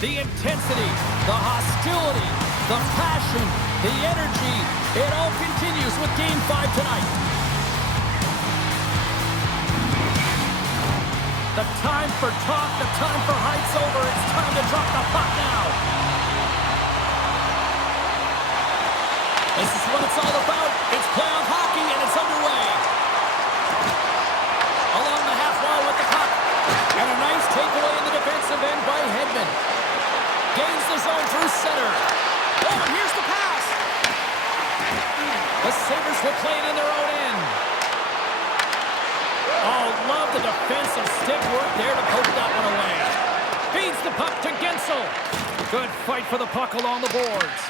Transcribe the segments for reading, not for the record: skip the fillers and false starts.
The intensity, the hostility, the passion, the energy, it all continues with Game 5 tonight. The time for talk, the time for hype's over. It's time to drop the puck now. This is what it's all about. It's playoff hockey, and it's underway. Along the half wall with the puck. And a nice takeaway in the defensive end by Hedman. Gains the zone through center. Oh, and here's the pass. The Sabres will play it in their own end. Oh, love the defensive stick work there to poke that one away. Feeds the puck to Gensel. Good fight for the puck along the boards.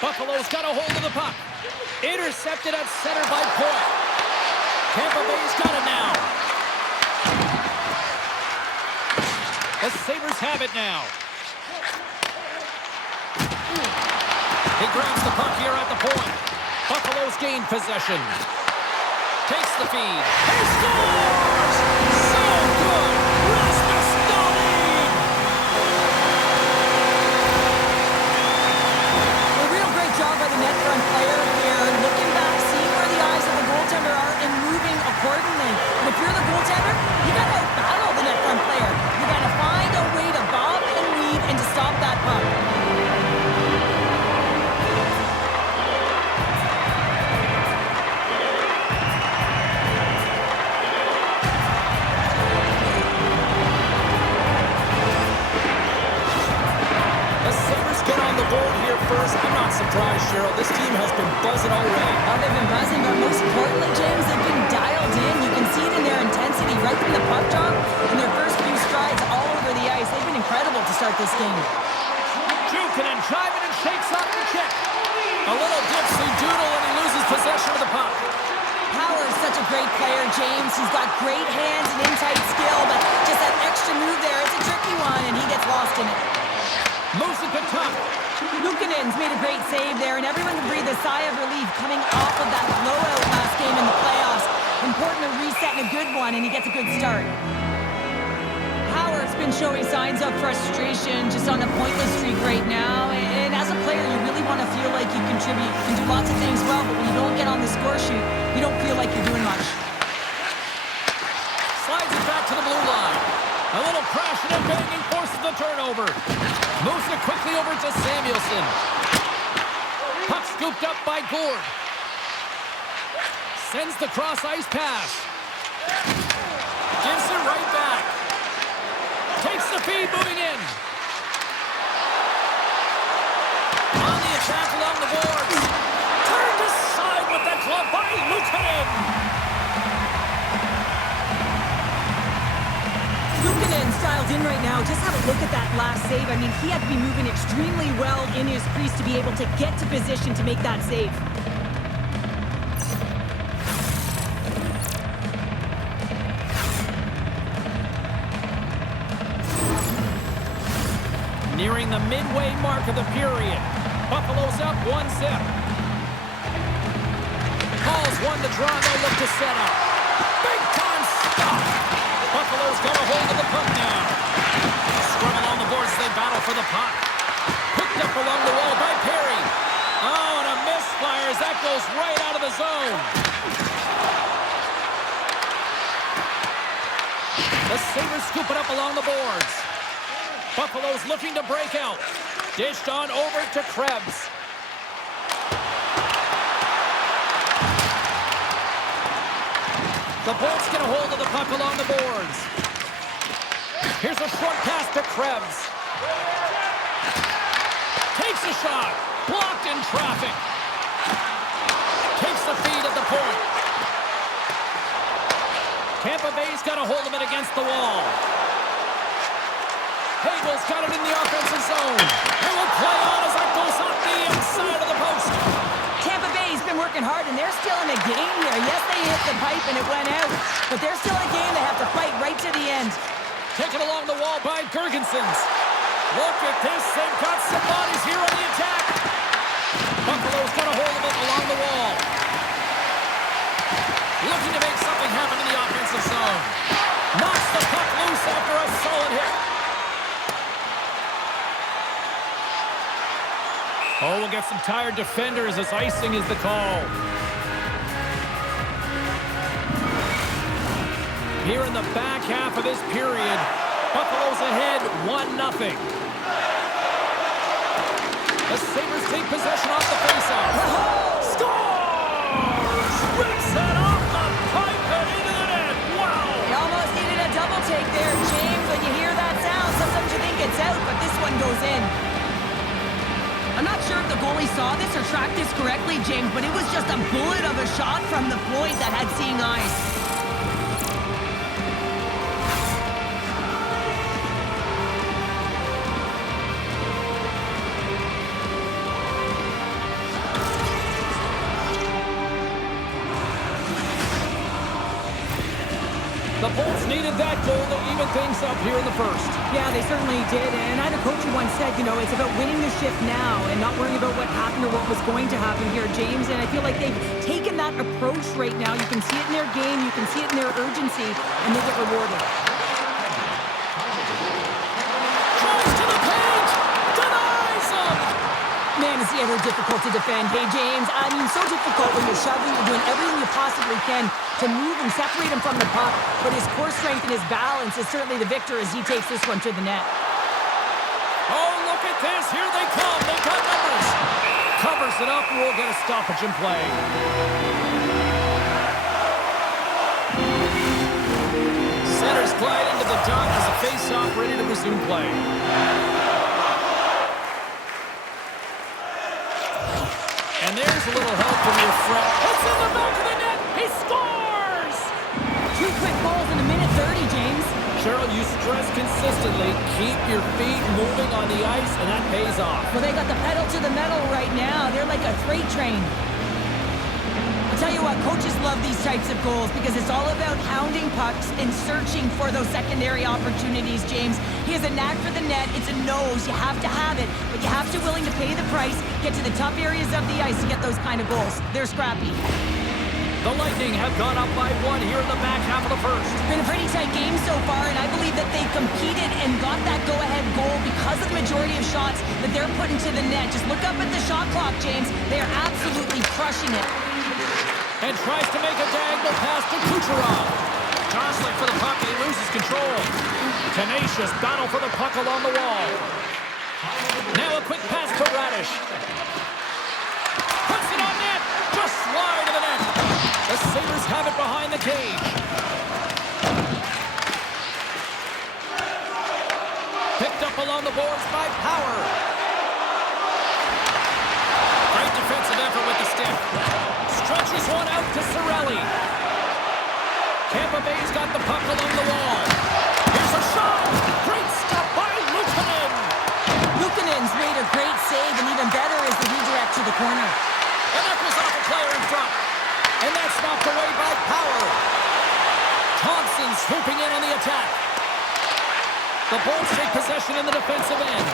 Buffalo's got a hold of the puck. Intercepted at center by Point. Tampa Bay's got it now. The Sabres have it now. He grabs the puck here at the point. Buffalo's gained possession. Takes the feed. He scores! So good! Rasmus Dahlin! A real great job by the net front player here. Looking back, seeing where the eyes of the goaltender are and moving accordingly. And if you're the goaltender, you got to battle the net front player. You got to find a way to bob and weave and to stop that puck. First, I'm not surprised, Cheryl. This team has been buzzing already. Oh, they've been buzzing, but most importantly, James, they've been dialed in. You can see it in their intensity right from the puck drop and their first few strides all over the ice. They've been incredible to start this game. Jukin driving and shakes off the check. A little dipsy doodle and he loses possession of the puck. Power is such a great player, James. He's got great hands and inside skill, but just that extra move there, it's a tricky one, and he gets lost in it. Moves it to top. Luukkonen's made a great save there, and everyone can breathe a sigh of relief coming off of that blowout last game in the playoffs. Important to reset in a good one, and he gets a good start. Howard's been showing signs of frustration just on a pointless streak right now, and as a player, you really want to feel like you contribute. You can do lots of things well, but when you don't get on the score sheet, you don't feel like you're doing much. Slides it back to the blue line. A little crashing and banging forces the turnover. Moves it quickly over to Samuelson. Puck scooped up by Gord. Sends the cross-ice pass. Gives it right back. Takes the feed, moving in. On the attack along the boards. Turned aside with that glove by Luukkonen. Luukkonen's dialed in right now. Just have a look at that last save. I mean, he had to be moving extremely well in his crease to be able to get to position to make that save. Nearing the midway mark of the period. Buffalo's up 1-0. Hall's won the draw. They'll look to set up. Big time stop. Buffalo's got a hold of the puck now. Scrum along the boards as they battle for the puck. Picked up along the wall by Perry. Oh, and a misfire as that goes right out of the zone. The Sabres scoop it up along the boards. Buffalo's looking to break out. Dished on over to Krebs. The Bolts get a hold of the puck along the boards. Here's a short pass to Krebs. Takes a shot. Blocked in traffic. Takes the feed at the point. Tampa Bay's got a hold of it against the wall. Hagel's got it in the offensive zone. And will play on as that goes off the inside of the post. Tampa Bay's been working hard, and they're still in a game here. Yes, they hit the pipe and it went out, but they're still in a game. They have to fight right to the end. Taken along the wall by Gergensons. Look at this. They've got some bodies here on the attack. Buffalo's got a hold of it along the wall. Looking to make something happen in the offensive zone. Knocks the puck loose after a solid hit. got some tired defenders as icing is the call. Here in the back half of this period, Buffalo's ahead 1-0. The Sabres take possession off the faceoff. Scores! Rips it off the pipe and into the net. Wow! You almost needed a double take there, James. When you hear that sound, sometimes you think it's out, but this one goes in. I'm not sure if the goalie saw this or tracked this correctly, James, but it was just a bullet of a shot from the point that had seeing eyes. The Bolts needed that goal to even things up here in the first. Yeah, they certainly did. And I had a coach who once said, you know, it's about winning the shift now and not worrying about what happened or what was going to happen here, James. And I feel like they've taken that approach right now. You can see it in their game. You can see it in their urgency. And they get rewarded. Tries to the paint! Denies him! Man, is he ever difficult to defend. Hey, James, I mean, so difficult when you're shoving, you're doing everything you possibly can to move and separate him from the puck. But his core strength and his balance is certainly the victor as he takes this one to the net. Oh, look at this. Here they come. They've got numbers. Covers it up, and we'll get a stoppage in play. Centers glide into the dot as a face-off ready to resume play. And there's a little help from your friend. It's in the back of the net. He scores! 2 quick goals in a minute 30, James. Cheryl, you stress consistently, keep your feet moving on the ice, and that pays off. Well, they got the pedal to the metal right now. They're like a freight train. I'll tell you what, coaches love these types of goals because it's all about hounding pucks and searching for those secondary opportunities, James. He has a knack for the net. It's a nose. You have to have it, but you have to be willing to pay the price, get to the tough areas of the ice to get those kind of goals. They're scrappy. The Lightning have gone up by 1 here in the back half of the first. It's been a pretty tight game so far, and I believe that they've competed and got that go-ahead goal because of the majority of shots that they're putting to the net. Just look up at the shot clock, James. They are absolutely crushing it. And tries to make a diagonal pass to Kucherov. Jostling for the puck, and he loses control. Tenacious battle for the puck along the wall. Now a quick pass to Radish. Puts it on net. Just wide of the net. The Sabres have it behind the cage. Picked up along the boards by Power. Great defensive effort with the stick. Stretches one out to Cirelli. Tampa Bay's got the puck along the wall. Here's a shot. Great stop by Luukkonen. Luukkonen's made a great save, and even better is the redirect to the corner. And that was off a player in front. And that's knocked away by Power. Thompson swooping in on the attack. The Bolts take possession in the defensive end.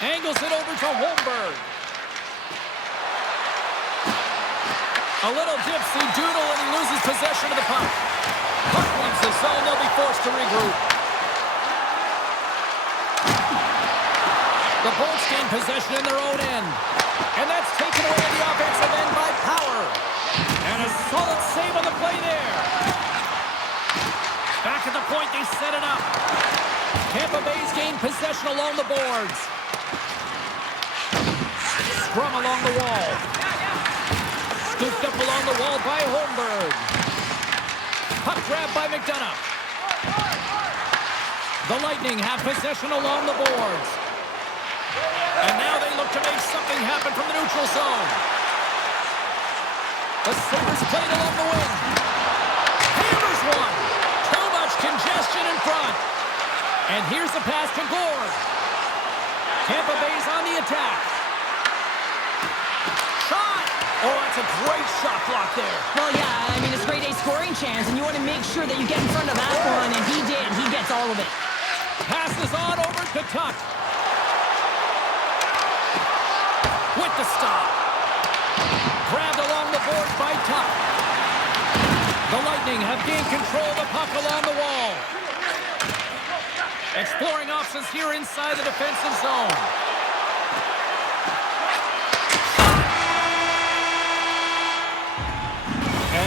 Angles it over to Holmberg. A little dipsy doodle, and he loses possession of the puck. Puck leaves the zone. They'll be forced to regroup. The Bolts gain possession in their own end. And that's taken away at the offensive end by Power. And a solid save on the play there. Back at the point, they set it up. Tampa Bay's gained possession along the boards. Scrum along the wall. Scooped up along the wall by Holmberg. Puck grab by McDonough. The Lightning have possession along the boards. And now they look to make something happen from the neutral zone. The Sabres played along the wing. Hammers one. Too much congestion in front. And here's the pass to Gord. Tampa Bay's on the attack. Shot. Oh, that's a great shot block there. Well, yeah, I mean, it's a great A scoring chance, and you want to make sure that you get in front of that one, and he did. He gets all of it. Passes on over to Tuck. With the stop. Grabbed along the boards by Tuck. The Lightning have gained control of the puck along the wall. Exploring options here inside the defensive zone.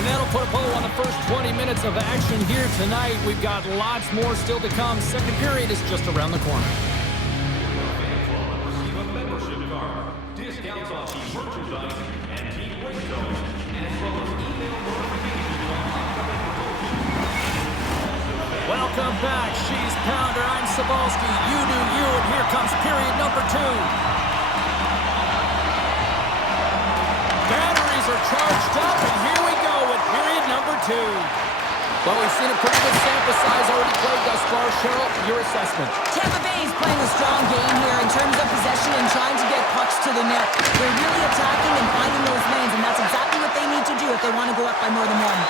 that'll put a bow on the first 20 minutes of action here tonight. We've got lots more still to come. Second period is just around the corner. Welcome back. She's Pounder. I'm Sabalski. You do you, and here comes period number 2. Batteries are charged up, and here we go with period number 2. Well, we've seen a pretty good sample size already played thus far. Cheryl, your assessment. Tampa Bay is playing a strong game here in terms of possession and trying to get pucks to the net. They're really attacking and finding those lanes, and that's exactly what they need to do if they want to go up by more than one.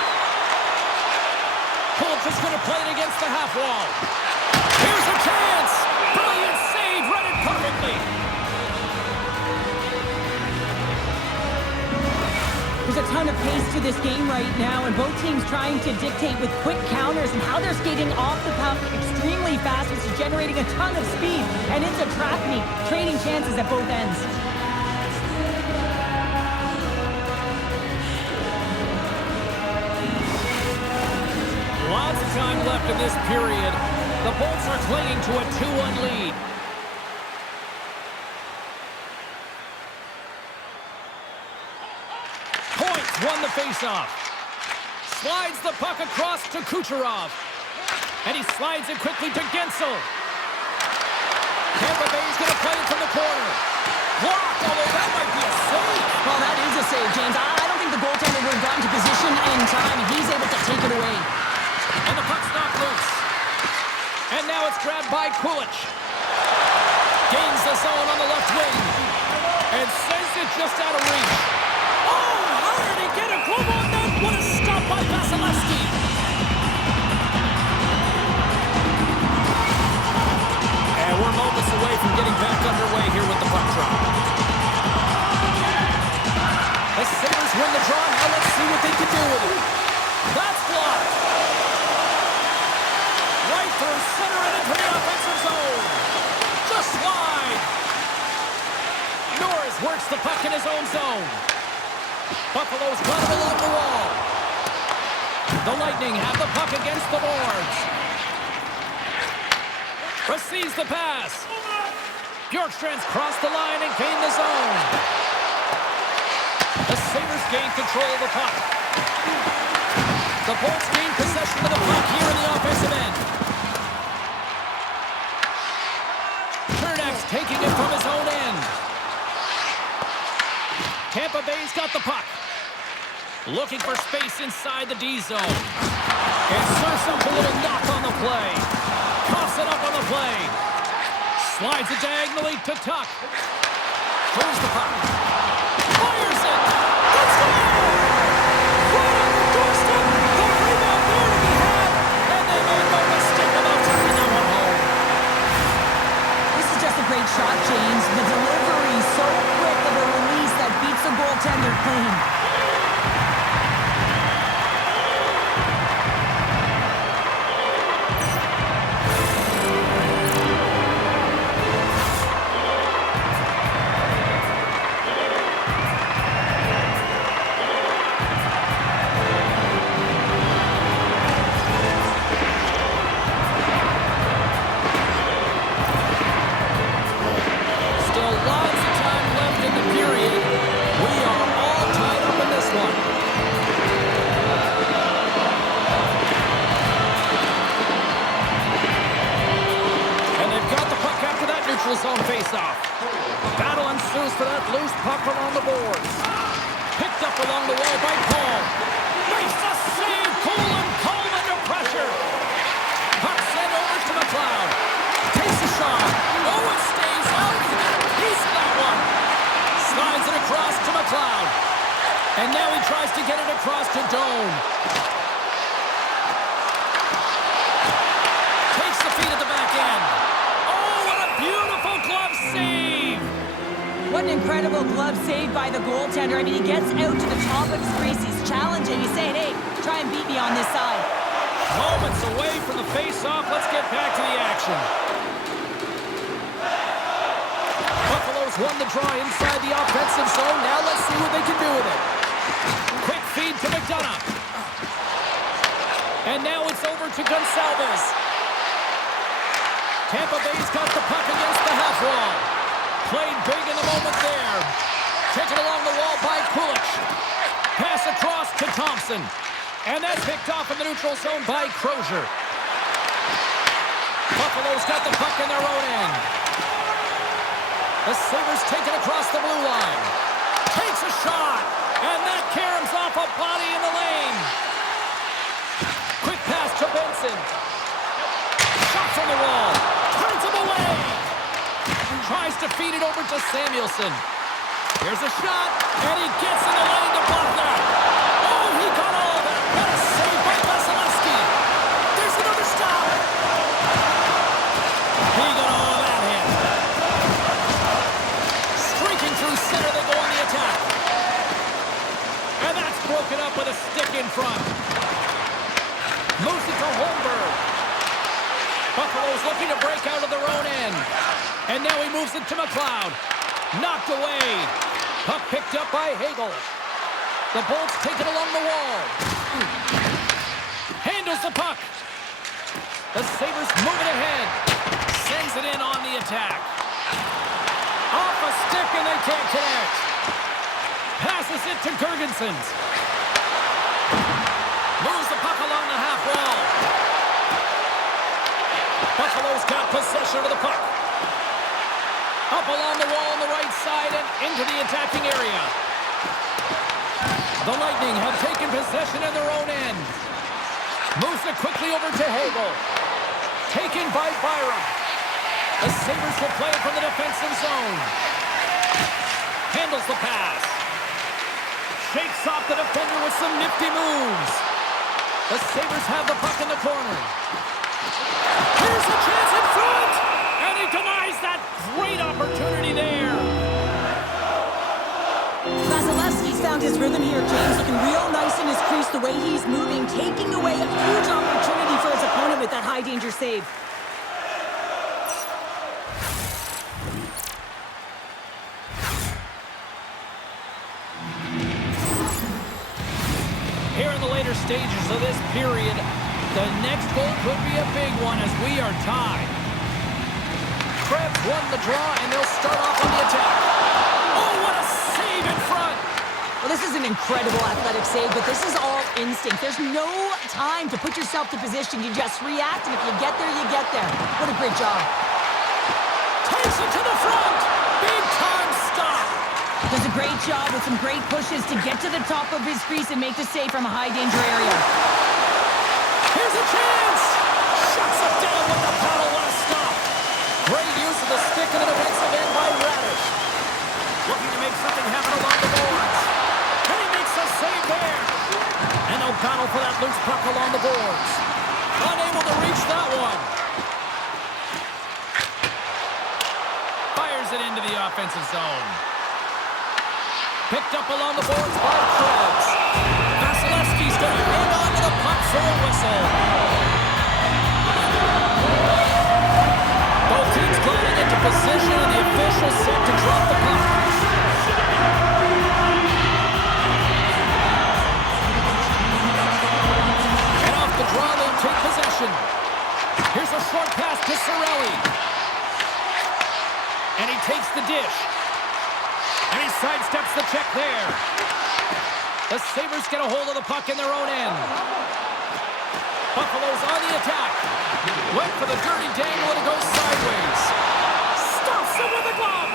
Colts is going to play it against the half wall. Here's a chance. Brilliant save. Read it perfectly. There's a ton of pace to this game right now, and both teams trying to dictate with quick counters and how they're skating off the puck extremely fast, which is generating a ton of speed, and it's a trap meet, trading chances at both ends. Lots of time left in this period. The Bolts are clinging to a 2-1 lead. Point won the faceoff. Slides the puck across to Kucherov. And he slides it quickly to Gensel. Tampa Bay's going to play it from the corner. Blocked, although that might be a save. Well, that is a save, James. I don't think the goaltender would have gotten to position in time, and he's able to take it away. And the puck's knocked loose. And now it's grabbed by Kulich. Gains the zone on the left wing. And sends it just out of reach. Oh, how did he get a glove on that? What a stop by Vasilevsky. And we're moments away from getting back underway here with the puck drop. The Sabres win the draw. Now let's see what they can do with it. That's blocked. Right through center and into the offensive zone. Just wide. Norris works the puck in his own zone. Buffalo's got it along the wall. The Lightning have the puck against the boards. Receives the pass. Bjorkstrand's crossed the line and gained the zone. The Sabres gain control of the puck. The Bolts gain possession of the puck here in the offensive end. Kernak's taking it from his own end. Tampa Bay's got the puck. Looking for space inside the D zone. And serves up a little knock on the play. Coughs it up on the play. Slides it diagonally to Tuck. Throws the puck. Fires it. Let's go! Right on the doorstep. The rebound there to be had. And they made no mistake about turning that one home. This is just a great shot, James. The delivery so quick of a release that beats the goaltender clean. Zone face-off. Battle ensues for that loose puck along the boards. Picked up along the wall by Paul. Makes the save. Cole under pressure. Puck sent over to McLeod. Takes a shot. Oh, it stays out. He got a piece of that one. Slides it across to McLeod. And now he tries to get it across to Dome. Takes the feed at the back end. Beautiful glove save! What an incredible glove save by the goaltender. I mean, he gets out to the top of his crease. He's challenging. He's saying, hey, try and beat me on this side. Moments away from the face-off. Let's get back to the action. Buffalo's won the draw inside the offensive zone. Now let's see what they can do with it. Quick feed to McDonough. to Gonçalves. Tampa Bay's got the puck against the half wall. Played big in the moment there. Taken along the wall by Kulich. Pass across to Thompson. And that's picked off in the neutral zone by Crozier. Buffalo's got the puck in their own end. The Sabres take it across the blue line. Takes a shot. And that caroms off a body in the lane. Quick pass to Benson. Shot from the wall. Turns him away. Tries to feed it over to Samuelson. Here's a shot. And he gets in the lane to block that. Oh, he got all of that. What a save by Vasilevsky. There's another stop. He got all of that hit. Streaking through center, they go on the attack. And that's broken up with a stick in front. Moves it to Holmberg. Buffalo's looking to break out of their own end. And now he moves it to McLeod. Knocked away. Puck picked up by Hagel. The Bolts take it along the wall. Handles the puck. The Sabres move it ahead. Sends it in on the attack. Off a stick and they can't connect. Passes it to Girgensons. Moves the puck along the half wall. Buffalo's got possession of the puck. Up along the wall on the right side and into the attacking area. The Lightning have taken possession in their own end. Moves it quickly over to Hagel. Taken by Byram. The Sabres will play it from the defensive zone. Handles the pass. Shakes off the defender with some nifty moves. The Sabres have the puck in the corner. Here's a chance in front! And he denies that great opportunity there. Vasilevsky's found his rhythm here, James. Looking real nice in his crease, the way he's moving, taking away a huge opportunity for his opponent with that high-danger save. Here in the later stages of this period, the next goal could be a big one as we are tied. Krebs won the draw, and they'll start off on the attack. Oh, what a save in front! Well, this is an incredible athletic save, but this is all instinct. There's no time to put yourself to position. You just react, and if you get there, you get there. What a great job. Takes it to the front! Big time stop! Does a great job with some great pushes to get to the top of his crease and make the save from a high-danger area. Here's a chance! Shuts it down with the paddle. What a stop! Great use of the stick in the defensive end by Radish. Looking to make something happen along the boards. And he makes a save there. And no battle for that loose puck along the boards. Unable to reach that one. Fires it into the offensive zone. Picked up along the boards by Krebs. Vasilevsky's going to hang on to the puck for a whistle. Both teams gliding into position, and the official set to drop the puck. And off the draw, they'll take possession. Here's a short pass to Cirelli. And he takes the dish. And he sidesteps the check there. The Sabres get a hold of the puck in their own end. Buffalo's on the attack. Went for the dirty dangle and it goes sideways. Stops him with a glove.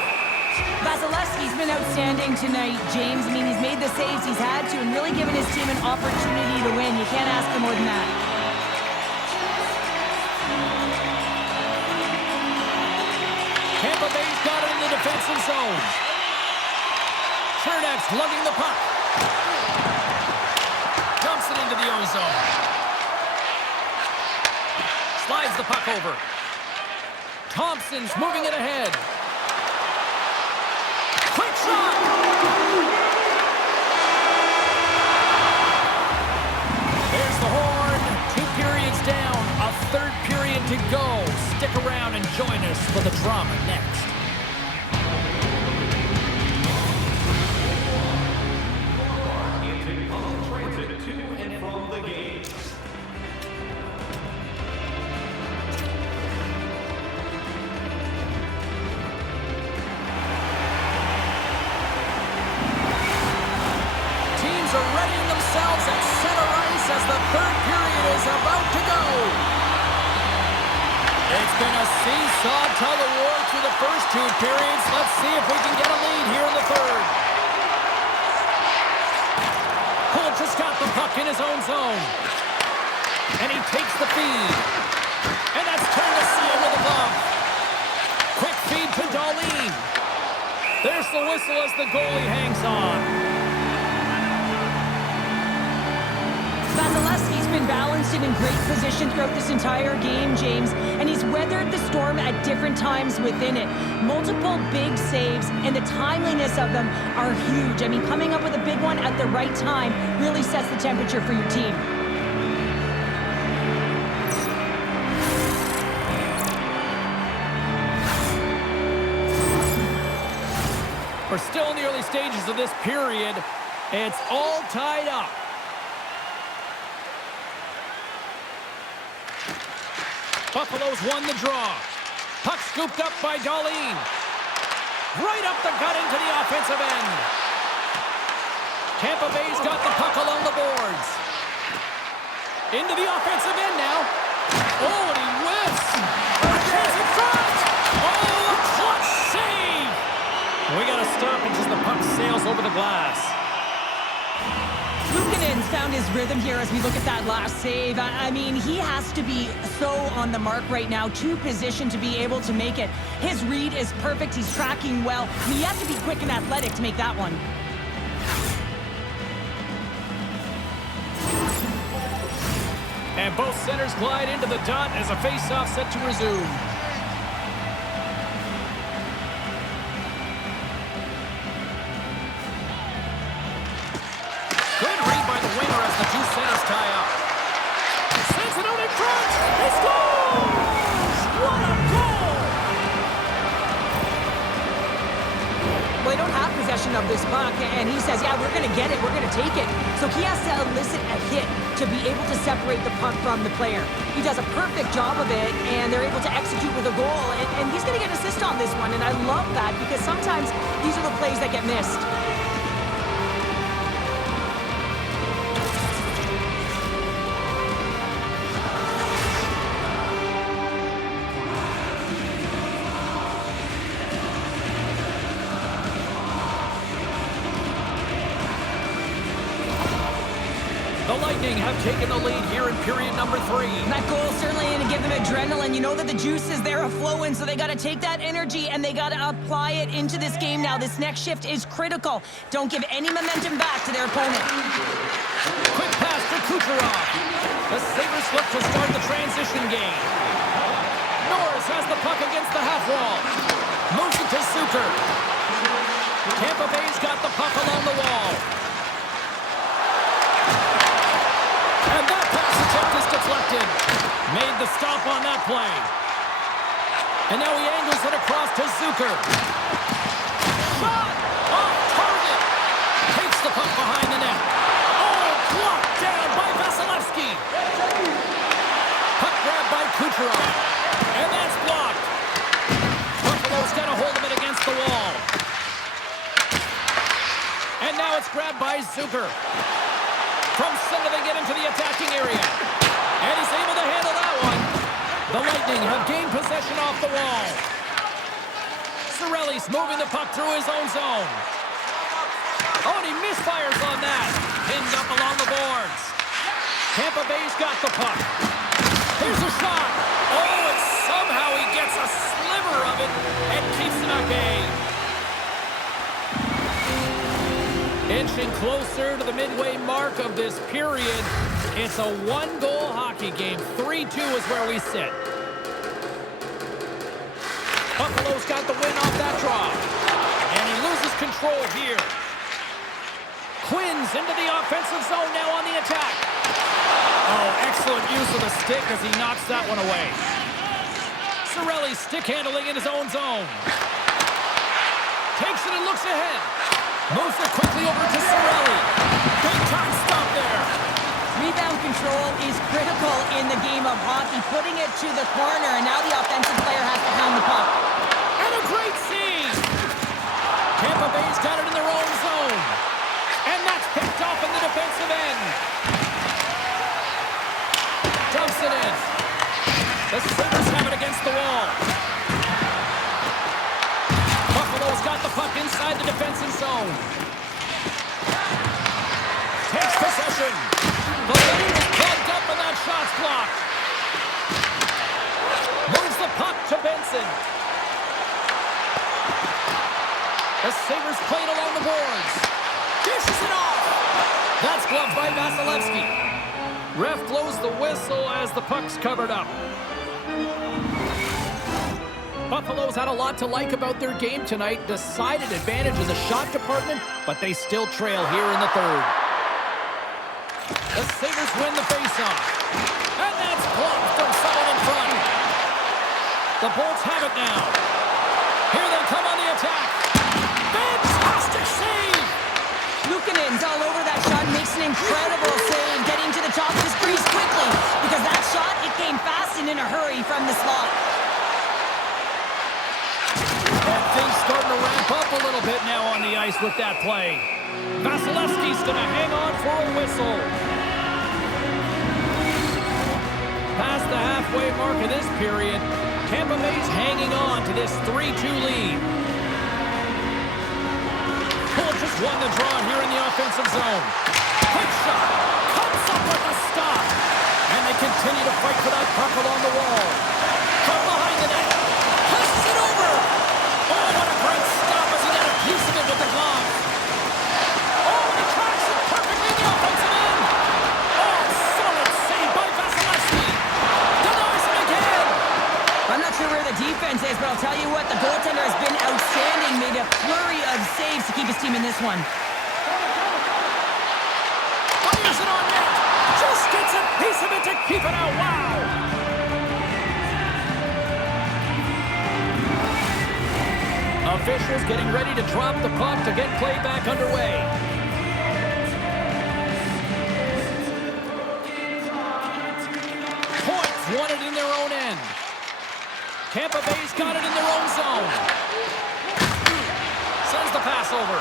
Vasilevsky's been outstanding tonight, James. I mean, he's made the saves he's had to and really given his team an opportunity to win. You can't ask for more than that. Tampa Bay's got it in the defensive zone. Chernak's lugging the puck. Dumps it into the O-zone. Slides the puck over. Thompson's moving it ahead. Quick shot! There's the horn. 2 periods down. A third period to go. Stick around and join us for the drama next. teams are readying themselves at center ice as the third period is about to go. It's been a seesaw tug-of-war through the first two periods. Let's see if we can get a lead here in the third. Holtz has got the puck in his own zone. And he takes the feed. And that's turned aside with a glove. Quick feed to Darlene. There's the whistle as the goalie hangs on. Vasilevsky's been balanced and in great position throughout this entire game, James, and he's weathered the storm at different times within it. Multiple big saves, and the timeliness of them are huge. I mean, coming up with a big one at the right time really sets the temperature for your team. We're still in the early stages of this period. It's all tied up. Buffalo's won the draw. Puck scooped up by Darlene. Right up the gut into the offensive end. Tampa Bay's got the puck along the boards. Into the offensive end now. Oh, and he whiffs. A chance in front. Oh, a clutch save. We got to stop it as the puck sails over the glass. Luukkonen's found his rhythm here as we look at that last save. I mean, he has to be so on the mark right now, to position to be able to make it. His read is perfect. He's tracking well. I mean, you have to be quick and athletic to make that one. And both centers glide into the dot as a face-off set to resume. Good read by the winger as the two centers tie up. Sends it out in front. He scores! What a goal! Well, they don't have possession of this puck, and he says, yeah, we're going to get it. We're going to take it. So he has to elicit a hit to be able to separate the puck from the player. He does a perfect job of it, and they're able to execute with a goal. And he's going to get an assist on this one, and I love that because sometimes these are the plays that get missed. The Lightning have taken the lead here in period number 3. That goal certainly going to give them adrenaline. You know that the juice is there flowing, so they got to take that energy and they got to apply it into this game now. This next shift is critical. Don't give any momentum back to their opponent. Quick pass to Kucherov. The Sabres look to start the transition game. Norris has the puck against the half wall. Moves it to Suter. Tampa Bay's got the puck along the wall. And that pass attempt is deflected. Made the stop on that play. And now he angles it across to Zucker. Shot! Off target! Takes the puck behind the net. Oh, blocked down by Vasilevsky. Puck grabbed by Kucherov. And that's blocked. Buffalo's got a hold of it against the wall. And now it's grabbed by Zucker. From center, they get into the attacking area. And he's able to handle that one. The Lightning have gained possession off the wall. Cirelli's moving the puck through his own zone. Oh, and he misfires on that. Pinned up along the boards. Tampa Bay's got the puck. Here's a shot. Oh, and somehow he gets a sliver of it and keeps it at bay. Inching closer to the midway mark of this period. It's a one-goal hockey game. 3-2 is where we sit. Buffalo's got the win off that draw. And he loses control here. Quinn's into the offensive zone now on the attack. Oh, excellent use of the stick as he knocks that one away. Cirelli stick handling in his own zone. Takes it and looks ahead. Moves it quickly over to Cirelli. Big time stop there. Rebound control is critical in the game of hockey. Putting it to the corner, and now the offensive player has to pound the puck. And a great save. Tampa Bay's got it in their own zone. And that's picked off in the offensive end. Dumps it in. The Sabres have it against the wall. Buffalo's got the puck inside the defensive zone. Takes possession. The lane is plugged up and that shot's blocked. Moves the puck to Benson. The Sabres play it along the boards. Dishes it off. That's gloved by Vasilevsky. Ref blows the whistle as the puck's covered up. Buffalo's had a lot to like about their game tonight. Decided advantage in the shot department, but they still trail here in the third. The Sabres win the faceoff. And that's blocked from someone in front. The Bolts have it now. Here they come on the attack. Fantastic save! Luukkonen's all over that shot, makes an incredible save, getting to the top of his crease quickly, because that shot, it came fast and in a hurry from the slot. And things starting to ramp up a little bit now on the ice with that play. Vasilevsky's going to hang on for a whistle. Past the halfway mark of this period, Tampa Bay's hanging on to this 3-2 lead. Bull just won the draw here in the offensive zone. Quick shot. Comes up with a stop. And they continue to fight for that puck along the wall. From behind the net. Passes it over. Oh, what a great stop as he got a piece of it with the glove. Oh, and he tracks it perfectly in the offensive end. Oh, solid save by Vasilevsky. Denies him again. I'm not sure where the defense is, but I'll tell you what, the goaltender has been outstanding. Made a flurry of saves to keep his team in this one. Fires it on net. Just gets a piece of it to keep it out. Wow. Officials getting ready to drop the puck to get play back underway. Points won it in their own end. Tampa Bay's got it in their own zone. Sends the pass over.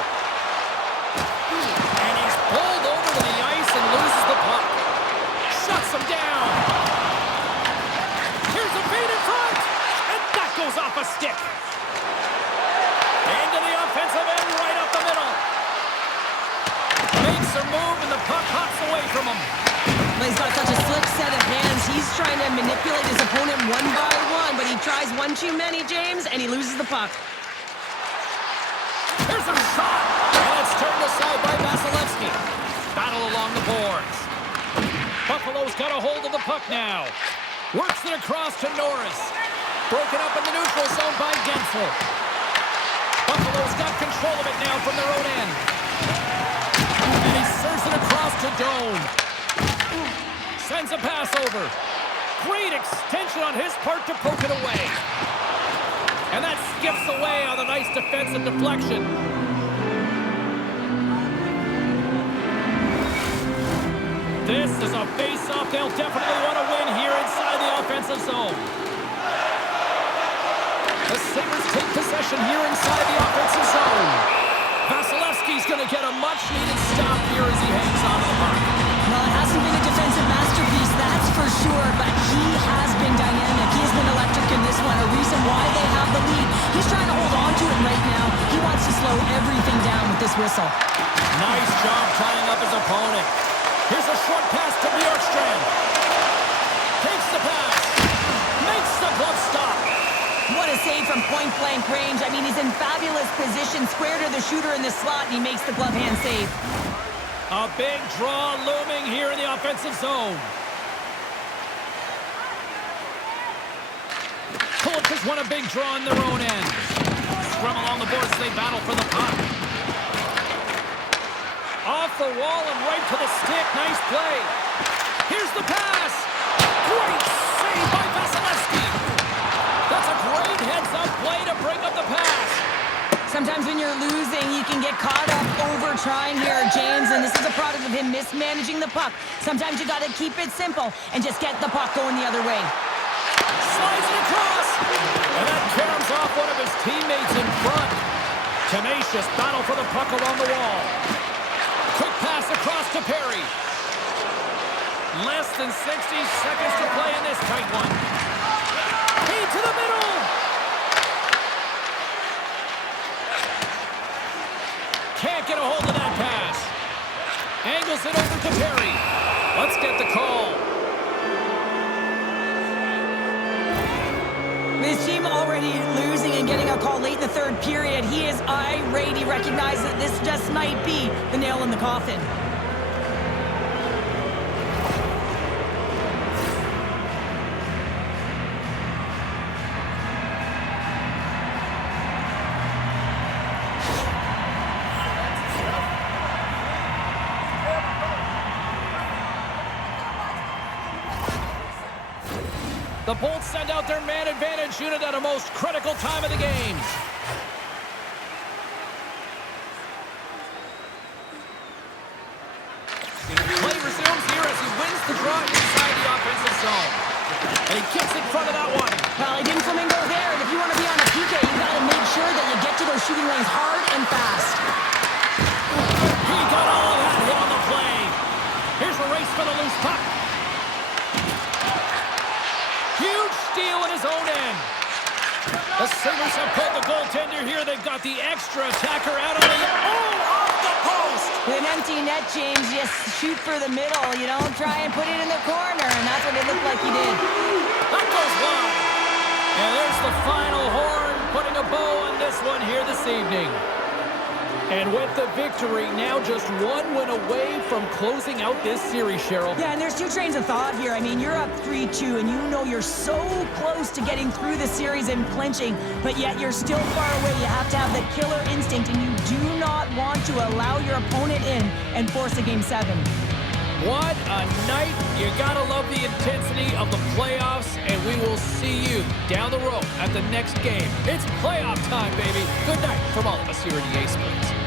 And he's pulled over to the ice and loses the puck. Shuts him down. Here's a feed in front. And that goes off a stick. Into the offensive end right up the middle. Makes a move and the puck hops away from him. Well, he's got such a slick set of hands. He's trying to manipulate his opponent one by one, but he tries one too many, James, and he loses the puck. Here's a shot. And it's turned aside by Vasilevsky. Battle along the boards. Buffalo's got a hold of the puck now. Works it across to Norris. Broken up in the neutral zone by Gensel. Buffalo's got control of it now from their own end. And he serves it across to Doan. Sends a pass over. Great extension on his part to poke it away. And that skips away on a nice defensive deflection. This is a face-off they'll definitely want to win here inside the offensive zone. The Sabres take possession here inside the offensive zone. Vasilevsky's going to get a much-needed stop here as he hangs on to the puck. Well, it hasn't been a defensive masterpiece, that's for sure, but he has been dynamic. He has been electric in this one, a reason why they have the lead. He's trying to hold on to it right now. He wants to slow everything down with this whistle. Nice job tying up his opponent. Here's a short pass to Bjorkstrand. Takes the pass. Makes the glove stop. What a save from point-blank range. I mean, he's in fabulous position, square to the shooter in the slot, and he makes the glove hand save. A big draw looming here in the offensive zone. Colts has won a big draw in their own end. Scrum along the boards as they battle for the puck. Off the wall and right to the stick. Nice play. Here's the pass. Great save by Vasilevsky. That's a great heads-up play to break up the pass. Sometimes when you're losing, you can get caught up over trying here, James, and this is a product of him mismanaging the puck. Sometimes you got to keep it simple and just get the puck going the other way. Slides it across. And that caroms off one of his teammates in front. Tenacious battle for the puck along the wall. Quick pass across to to Perry. Less than 60 seconds to play in this tight one. Feed to the middle. Can't get a hold of that pass. Angles it over to Perry. Let's get the call. His team already losing and getting a call late in the third period. He is irate. He recognizes that this just might be the nail in the coffin. The Bolts send out their man advantage unit at a most critical time of the game. Play resumes here as he wins the draw inside the offensive zone. And he kicks in front of that one. Well, he didn't flamingo there, and if you want to be on a PK, you got to make sure that you get to those shooting lanes hard and fast. He got all of that hit on the play. Here's a race for the loose puck. Huge steal at his own end. The Sabres have pulled the goaltender here. They've got the extra attacker out on the... Oh, off the post! With an empty net, James, just shoot for the middle. You don't try and put it in the corner, and that's what it looked like he did. That goes wide. And there's the final horn, putting a bow on this one here this evening. And with the victory, now just one win away from closing out this series, Cheryl. Yeah, and there's two trains of thought here. I mean, you're up 3-2, and you know you're so close to getting through the series and clinching, but yet you're still far away. You have to have the killer instinct, and you do not want to allow your opponent in and force a Game 7. What a night. You gotta love the intensity of the playoffs, and we will see you down the road at the next game. It's playoff time, baby. Good night from all of us here at EA Sports.